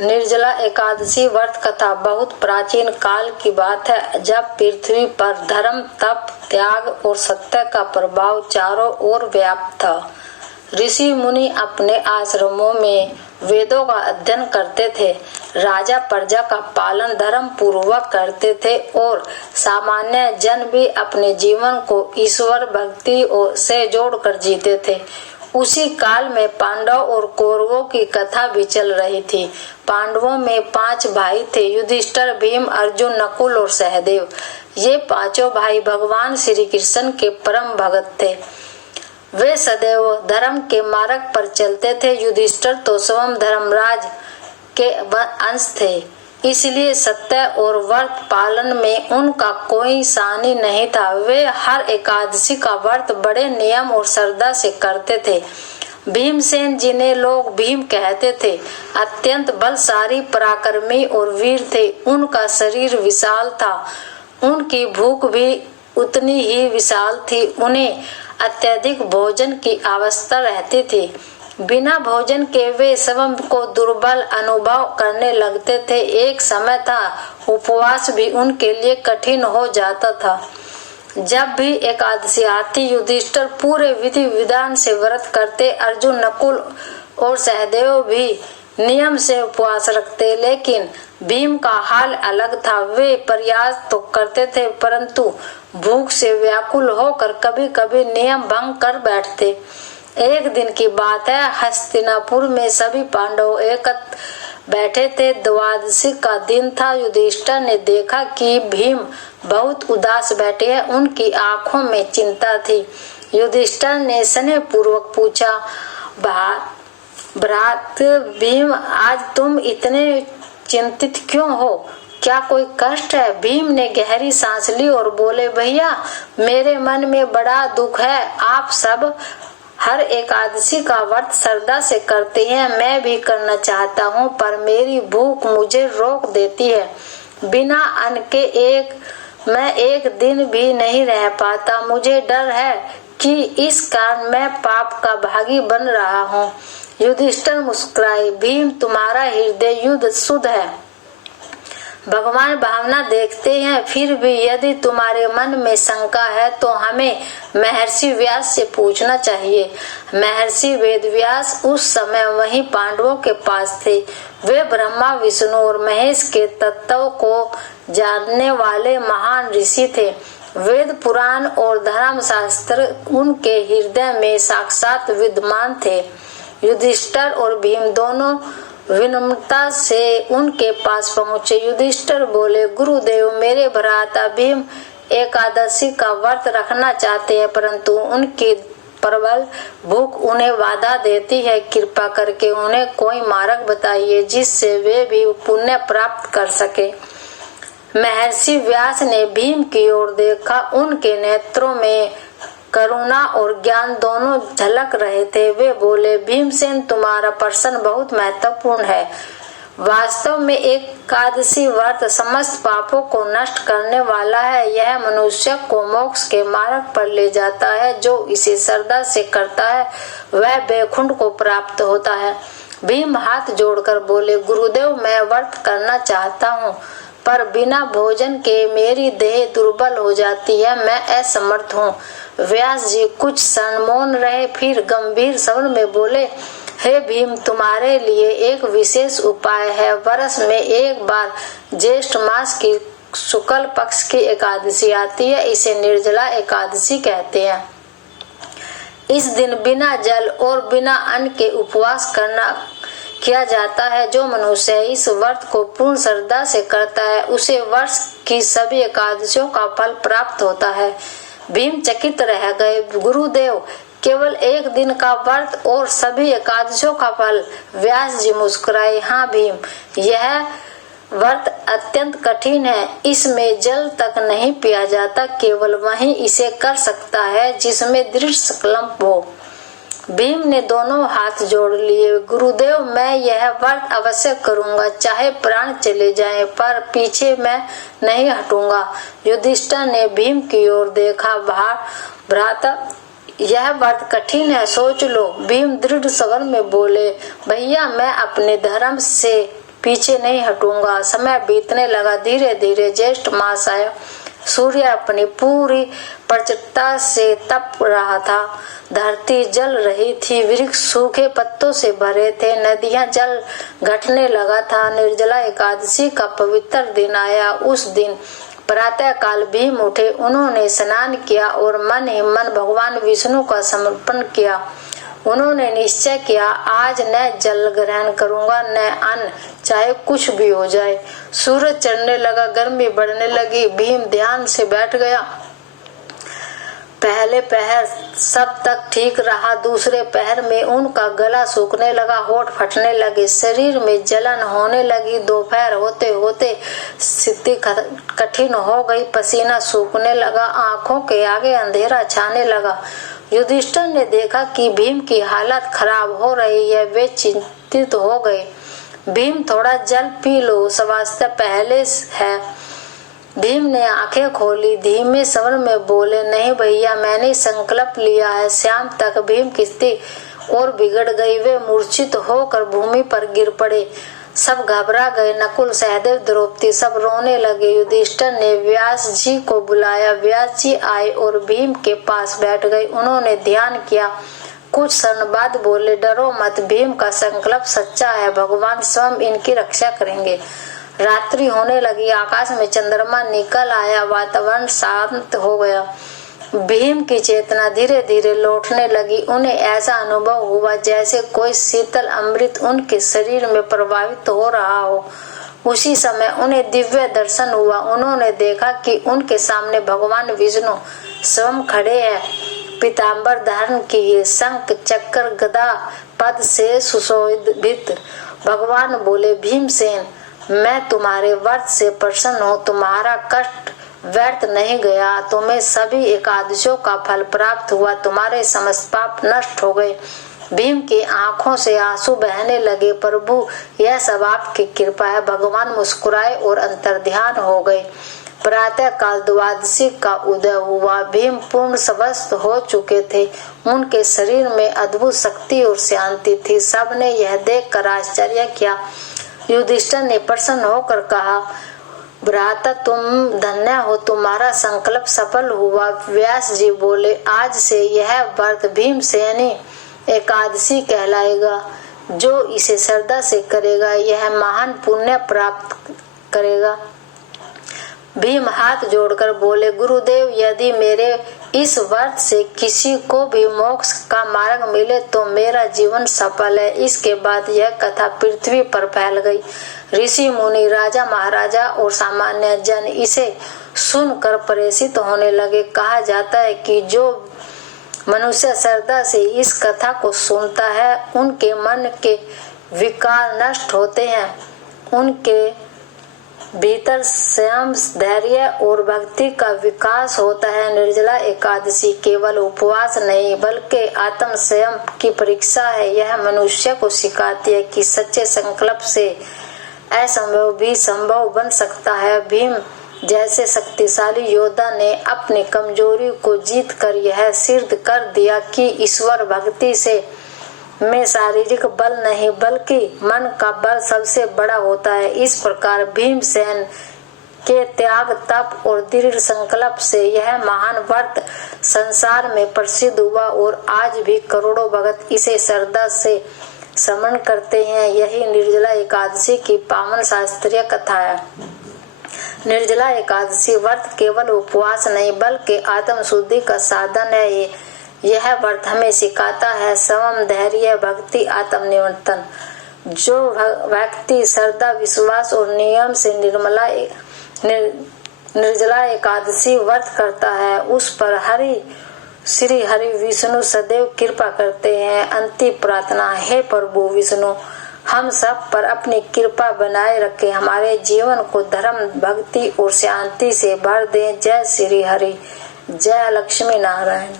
निर्जला एकादशी व्रत कथा बहुत प्राचीन काल की बात है, जब पृथ्वी पर धर्म, तप, त्याग और सत्य का प्रभाव चारों ओर व्याप्त था। ऋषि मुनि अपने आश्रमों में वेदों का अध्ययन करते थे, राजा प्रजा का पालन धर्म पूर्वक करते थे और सामान्य जन भी अपने जीवन को ईश्वर भक्ति से जोड़कर जीते थे। उसी काल में पांडव और कौरवों की कथा भी चल रही थी। पांडवों में 5 भाई थे, युधिष्ठिर, भीम, अर्जुन, नकुल और सहदेव। ये पांचों भाई भगवान श्री कृष्ण के परम भगत थे। वे सदैव धर्म के मार्ग पर चलते थे। युधिष्ठिर तो स्वयं धर्मराज के अंश थे, इसलिए सत्य और व्रत पालन में उनका कोई सानी नहीं था। वे हर एकादशी का व्रत बड़े नियम और श्रद्धा से करते थे। भीमसेन, जिन्हें लोग भीम कहते थे, अत्यंत बलशाली, पराक्रमी और वीर थे। उनका शरीर विशाल था, उनकी भूख भी उतनी ही विशाल थी। उन्हें अत्यधिक भोजन की आवश्यकता रहती थी। बिना भोजन के वे स्वयं को दुर्बल अनुभव करने लगते थे। एक समय था उपवास भी उनके लिए कठिन हो जाता था। जब भी एकादशी आती, युधिष्ठिर पूरे विधि विधान से व्रत करते। अर्जुन, नकुल और सहदेव भी नियम से उपवास रखते, लेकिन भीम का हाल अलग था। वे प्रयास तो करते थे, परंतु भूख से व्याकुल होकर कभी कभी नियम भंग कर बैठते। एक दिन की बात है, हस्तिनापुर में सभी पांडव एकत्र बैठे थे। द्वादशी का दिन था। युधिष्ठिर ने देखा कि भीम बहुत उदास बैठे हैं, उनकी आंखों में चिंता थी। युधिष्ठिर ने स्नेह पूर्वक पूछा, भ्रात भीम, आज तुम इतने चिंतित क्यों हो? क्या कोई कष्ट है? भीम ने गहरी सांस ली और बोले, भैया, मेरे मन में बड़ा दुख है। आप सब हर एकादशी का व्रत श्रद्धा से करते हैं, मैं भी करना चाहता हूँ, पर मेरी भूख मुझे रोक देती है। बिना अन्न के मैं एक दिन भी नहीं रह पाता। मुझे डर है कि इस कारण मैं पाप का भागी बन रहा हूँ। युधिष्ठिर मुस्कुराए, भीम, तुम्हारा हृदय युद्ध शुद्ध है, भगवान भावना देखते हैं। फिर भी यदि तुम्हारे मन में शंका है तो हमें महर्षि व्यास से पूछना चाहिए। महर्षि वेदव्यास उस समय वहीं पांडवों के पास थे। वे ब्रह्मा, विष्णु और महेश के तत्वों को जानने वाले महान ऋषि थे। वेद, पुराण और धर्म शास्त्र उनके हृदय में साक्षात विद्यमान थे। युधिष्ठिर और भीम दोनों विनम्रता से उनके पास पहुंचे। युधिष्ठिर बोले, गुरुदेव, मेरे भ्राता भीम एकादशी का व्रत रखना चाहते हैं, परंतु उनकी प्रबल भूख उन्हें बाधा देती है। कृपा करके उन्हें कोई मार्ग बताइए जिससे वे भी पुण्य प्राप्त कर सके। महर्षि व्यास ने भीम की ओर देखा। उनके नेत्रों में करुणा और ज्ञान दोनों झलक रहे थे। वे बोले, भीमसेन, तुम्हारा प्रश्न बहुत महत्वपूर्ण है। वास्तव में एकादशी व्रत समस्त पापों को नष्ट करने वाला है। यह मनुष्य को मोक्ष के मार्ग पर ले जाता है। जो इसे श्रद्धा से करता है वह वैकुंठ को प्राप्त होता है। भीम हाथ जोड़कर बोले, गुरुदेव, मैं व्रत करना चाहता हूँ, पर बिना भोजन के मेरी देह दुर्बल हो जाती है, मैं असमर्थ हूँ। व्यास जी कुछ क्षण मौन रहे, फिर गंभीर स्वर में बोले, हे भीम, तुम्हारे लिए एक विशेष उपाय है। वर्ष में एक बार ज्येष्ठ मास की शुक्ल पक्ष की एकादशी आती है, इसे निर्जला एकादशी कहते हैं। इस दिन बिना जल और बिना अन्न के उपवास किया जाता है। जो मनुष्य इस व्रत को पूर्ण श्रद्धा से करता है उसे वर्ष की सभी एकादशियों का फल प्राप्त होता है। भीम चकित रह गए, गुरुदेव, केवल एक दिन का व्रत और सभी एकादशियों का फल? व्यास जी मुस्कुराए, हाँ भीम, यह व्रत अत्यंत कठिन है। इसमें जल तक नहीं पिया जाता। केवल वही इसे कर सकता है जिसमें दृढ़ संकल्प हो। भीम ने दोनों हाथ जोड़ लिए, गुरुदेव, मैं यह व्रत अवश्य करूंगा, चाहे प्राण चले जाएं, पर पीछे मैं नहीं हटूंगा। युधिष्ठिर ने भीम की ओर देखा, भ्राता, यह व्रत कठिन है, सोच लो। भीम दृढ़ स्वर में बोले, भैया, मैं अपने धर्म से पीछे नहीं हटूंगा। समय बीतने लगा, धीरे धीरे ज्येष्ठ मास आया। सूर्य अपनी पूरी प्रचंडता से तप रहा था। धरती जल रही थी, वृक्ष सूखे पत्तों से भरे थे, नदियां जल घटने लगा था। निर्जला एकादशी का पवित्र दिन आया। उस दिन प्रातः काल भीम उठे। उन्होंने स्नान किया और मन ही मन भगवान विष्णु का समर्पण किया। उन्होंने निश्चय किया, आज न जल ग्रहण करूंगा न अन्न, चाहे कुछ भी हो जाए। सूरज चढ़ने लगा, गर्मी बढ़ने लगी। भीम ध्यान से बैठ गया। पहले पहर सब तक ठीक रहा। दूसरे पहर में उनका गला सूखने लगा, होठ फटने लगे, शरीर में जलन होने लगी। दोपहर होते होते स्थिति कठिन हो गई, पसीना सूखने लगा, आंखों के आगे अंधेरा छाने लगा। युधिष्ठिर ने देखा कि भीम की हालत खराब हो रही है। वे चिंतित हो गए। भीम, थोड़ा जल पी लो, स्वास्थ्य पहले है। भीम ने आंखें खोली, धीमे स्वर में बोले, नहीं भैया, मैंने संकल्प लिया है। शाम तक भीम की स्थिति और बिगड़ गई। वे मूर्छित होकर भूमि पर गिर पड़े। सब घबरा गए। नकुल, सहदेव, द्रौपदी सब रोने लगे। युधिष्ठिर ने व्यास जी को बुलाया। व्यास जी आए और भीम के पास बैठ गए। उन्होंने ध्यान किया। कुछ क्षण बाद बोले, डरो मत, भीम का संकल्प सच्चा है, भगवान स्वयं इनकी रक्षा करेंगे। रात्रि होने लगी, आकाश में चंद्रमा निकल आया, वातावरण शांत हो गया। भीम की चेतना धीरे धीरे लौटने लगी। उन्हें ऐसा अनुभव हुआ जैसे कोई शीतल अमृत उनके शरीर में प्रवाहित हो रहा हो। उसी समय उन्हें दिव्य दर्शन हुआ। उन्होंने देखा कि उनके सामने भगवान विष्णु स्वयं खड़े हैं, पीताम्बर धारण किए, शंख चक्र गदा पद से सुशोभित। भगवान बोले, भीमसेन, मैं तुम्हारे व्रत से प्रसन्न हूँ। तुम्हारा कष्ट व्यर्थ नहीं गया। तुम्हें सभी एकादशियों का फल प्राप्त हुआ। तुम्हारे समस्त पाप नष्ट हो गए। भीम की आंखों से आंसू बहने लगे। प्रभु, यह सब आपकी कृपा है। भगवान मुस्कुराए और अंतर्ध्यान हो गए। प्रातः काल द्वादशी का उदय हुआ। भीम पूर्ण स्वस्थ हो चुके थे। उनके शरीर में अद्भुत शक्ति और शांति थी। सबने यह देखकर आश्चर्य किया। युधिष्ठिर ने प्रसन्न होकर कहा, भ्राता, तुम धन्य हो, तुम्हारा संकल्प सफल हुआ। व्यास जी बोले, आज से यह व्रत भीमसेनी एकादशी कहलाएगा। जो इसे श्रद्धा से करेगा यह महान पुण्य प्राप्त करेगा। भीम हाथ जोड़कर बोले, गुरुदेव, यदि मेरे इस व्रत से किसी को भी मोक्ष का मार्ग मिले तो मेरा जीवन सफल है। इसके बाद यह कथा पृथ्वी पर फैल गई। ऋषि मुनि, राजा महाराजा और सामान्य जन इसे सुनकर परेशान होने लगे। कहा जाता है कि जो मनुष्य श्रद्धा से इस कथा को सुनता है उनके मन के विकार नष्ट होते हैं, उनके भीतर संयम, धैर्य और भक्ति का विकास होता है। निर्जला एकादशी केवल उपवास नहीं बल्कि आत्म संयम की परीक्षा है। यह मनुष्य को सिखाती है कि सच्चे संकल्प से असंभव भी संभव बन सकता है। भीम जैसे शक्तिशाली योद्धा ने अपनी कमजोरी को जीत कर यह सिद्ध कर दिया कि ईश्वर भक्ति से में शारीरिक बल नहीं बल्कि मन का बल सबसे बड़ा होता है। इस प्रकार भीमसेन के त्याग, तप और दृढ़ संकल्प से यह महान व्रत संसार में प्रसिद्ध हुआ और आज भी करोड़ों भक्त इसे श्रद्धा से स्मरण करते हैं। यही निर्जला एकादशी की पावन शास्त्रीय कथा है। निर्जला एकादशी व्रत केवल उपवास नहीं बल्कि आत्म शुद्धि का साधन है। यह व्रत हमें सिखाता है संयम, धैर्य, भक्ति, आत्मनियंत्रण। जो व्यक्ति श्रद्धा, विश्वास और नियम से निर्जला एकादशी व्रत करता है उस पर श्री हरि विष्णु सदैव कृपा करते हैं। अंतिम प्रार्थना, हे प्रभु विष्णु, हम सब पर अपनी कृपा बनाए रखें, हमारे जीवन को धर्म, भक्ति और शांति से भर दें। जय श्री हरि, जय लक्ष्मी नारायण।